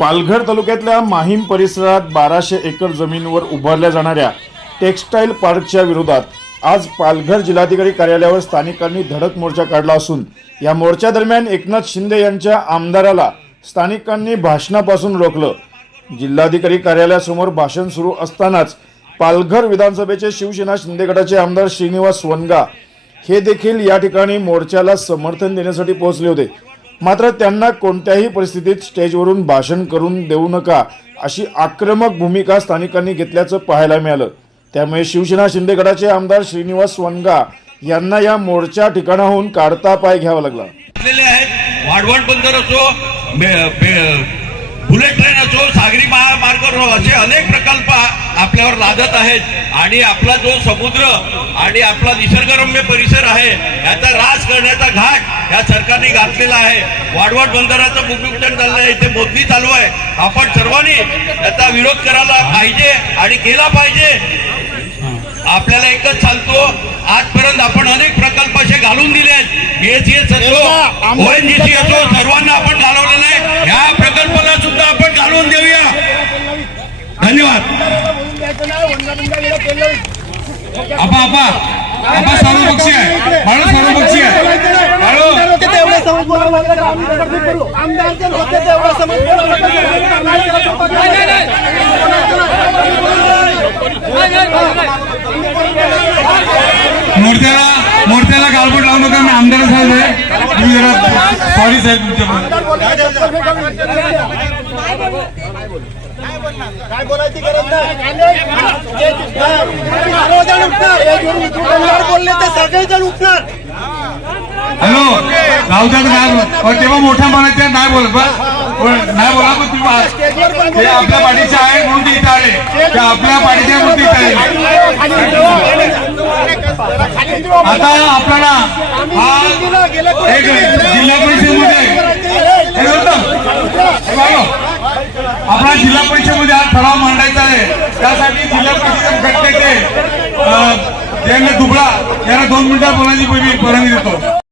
पालघर तालुक्यातल्या माहीम परिसरात बाराशे एकर जमीनवर उभारल्या जाणाऱ्या टेक्स्टाईल पार्कच्या विरोधात आज पालघर जिल्हाधिकारी कार्यालयावर स्थानिकांनी धडक मोर्चा काढला असून या मोर्चादरम्यान एकनाथ शिंदे यांच्या आमदाराला स्थानिकांनी भाषणापासून रोखलं. जिल्हाधिकारी कार्यालयासमोर भाषण सुरू असतानाच पालघर विधानसभेचे शिवसेना शिंदे गटाचे आमदार श्रीनिवास वनगा हे देखील या ठिकाणी मोर्चाला समर्थन देण्यासाठी पोहोचले होते. मात्र त्यांना कोणत्याही परिस्थितीत स्टेजवरून भाषण करून देऊ नका अशी आक्रमक भूमिका स्थानिकांनी घेतल्याचं पाहायला मिळालं. त्यामुळे शिवसेना शिंदे गटाचे आमदार श्रीनिवास वनगा यांना या मोर्चा ठिकाणाहून काढता पाय घ्यावा लागला. आहेत. वाढवण बंदर असो बुलेट ट्रेन असो सागरी महामार्ग असे अनेक आपल्यावर लादत आहेत. आणि आपला जो समुद्र आणि आपला निसर्गरम्य परिसर आहे याचा रास करण्याचा घाट या सरकारने घातलेला आहे. वाढवण बंदराचं भूमिपूजन चाललं आहे इथे मोजणी चालू आहे. आपण सर्वांनी त्याचा विरोध करायला पाहिजे आणि केला पाहिजे. आपल्याला एकच सांगतो आजपर्यंत आपण अनेक प्रकल्प असे घालून दिले आहेत. असो ओएनजीसी असो सर्वांना आपण घालवलेलं आहे. ह्या प्रकल्पाला सुद्धा आपण घालून देऊया. धन्यवाद. आपा आपा. आपा सर्वपक्षी आहे. बाळू सर्वपक्षी आहे. बाळू. आमदार जर होते मूर्त्याला मूर्त्याला गालबोट लावू नका मी आमदार साहेब आहे. तुम्ही जरा सॉरी साहेब तुमच्या काय बोलायची गरज नाही सर्वजण उठणार जे उद्धवणार बोलले ते सगळेजण उठणार हॅलो गावच्यात काय बोल तेव्हा मोठ्या म्हणायचं नाही बोल पण नाही बोला पण तुम्ही ते आपल्या पाठीचे आहे म्हणून इथं आले. ते आपल्या पाठीचे आहे म्हणून इथं आले. आता आपल्याला हा एक जिल्हा परिषदेमध्ये हे होतं? हे बघा. आपला जिल्हा परिषदेमध्ये हा ठराव मांडायचा आहे. त्यासाठी जिल्हा परिषद गटनेते जयंत दुबळा यांना दोन मिनिटं बोलायची परवानगी देतो.